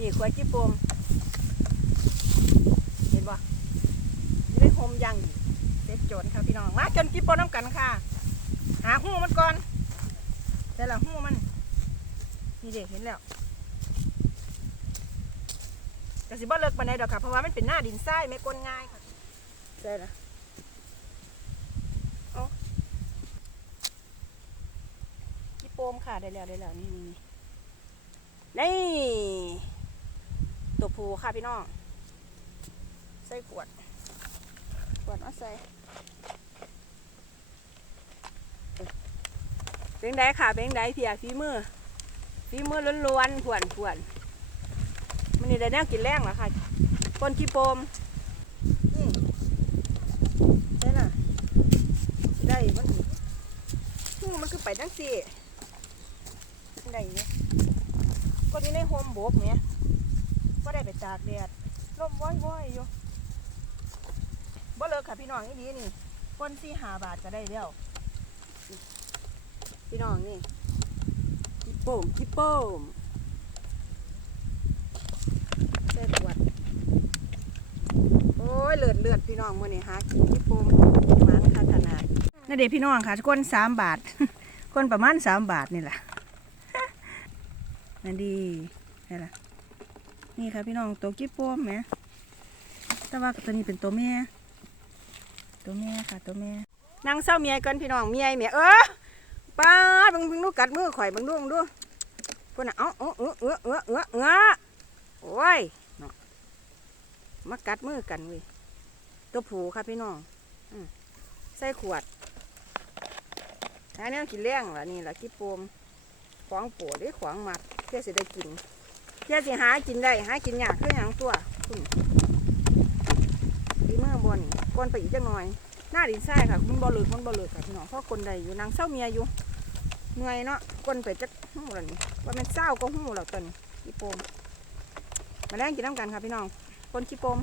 นี่ขวดขี้โปมเห็นปะจะได้โฮมยังดีเด็ดโจนค่ะพี่น้อง มาจนขี้โปมน้ำกันค่ะ หาหูมันก่อนแต่ละหูมัน นี่เด็กเห็นแล้วแต่สิบ่เลิกปานใดดอกค่ะ เพราะว่ามันเป็นหน้าดินทรายไม่กลนง่ายค่ะใช่ละเอาขี้โปมค่ะได้แล้วได้แล้วนี่นี่นี่ ตัวผูค่ะพี่น้อง ใส่ขวด ขวดเอาใส่เป็นได้ค่ะเป็นได้เพียฝีมือฝีมือล้วนๆขวนขวนมันนี่ได้แนวกินแรงแล้วค่ะก้นขี้โปมนี่น่ะได้มันมันคือไปทั้งสี่ได้เนี่ยก็อยู่ในโฮมโบกเนี่ยากแดดลมว้อยว้อยๆอยู่บ่เลิกค่ะพี่น้องนี่ดีนี่คนสี่หาบาทก็ได้แล้วพี่น้องนี่จิโป้มจิโป้มใส่ขวดโอ้ยเลือดเลือดพี่น้องมื่อนี้หากินจิโป้มมันค่ะขนาดนั่นเด็พี่น้องค่ะคนสามบาท คนประมาณสามบาทนี่แหละนั่นดีนี่แหละ นี่ค่ะพี่น้องตัวกิ๊บป้มแหมแต่ว่าตัวนี้เป็นตัวแม่ ตัวแม่ค่ะตัวแม่นางเศร้าเมียกันพี่น้องเมียเมียเออป้าบังบังดูกัดมือข่อยบังดูบังดูพุ่นน่ะเอ้าเออเออเออเออเออเออโอ้ยเนาะมากัดมือกันเว้ยตัวผูค่ะพี่น้องใส่ขวดอันนี้กินเลี้ยงล่ะนี่ล่ะกิ๊บป้มขวางปวดหรือขวางมัดเพื่อสิได้กิน พื่อสิหากินได้หากินยากคือหยังตัวคุณดีเมื่อบนกนไปอีกจังหน่อย หน้าดินทรายค่ะมันบ่เลึกมันบ่เลึกค่ะพี่น้องเพราะคนใดอยู่นางเศร้าเมียอยู่เมื่อยเนาะกนไปจักหูแล้วนี่ว่ามันเศร้าก็หูแล้วตอนนี้ขี้โปมมาแล้งกินน้ำกันค่ะพี่น้องคนขี้โปม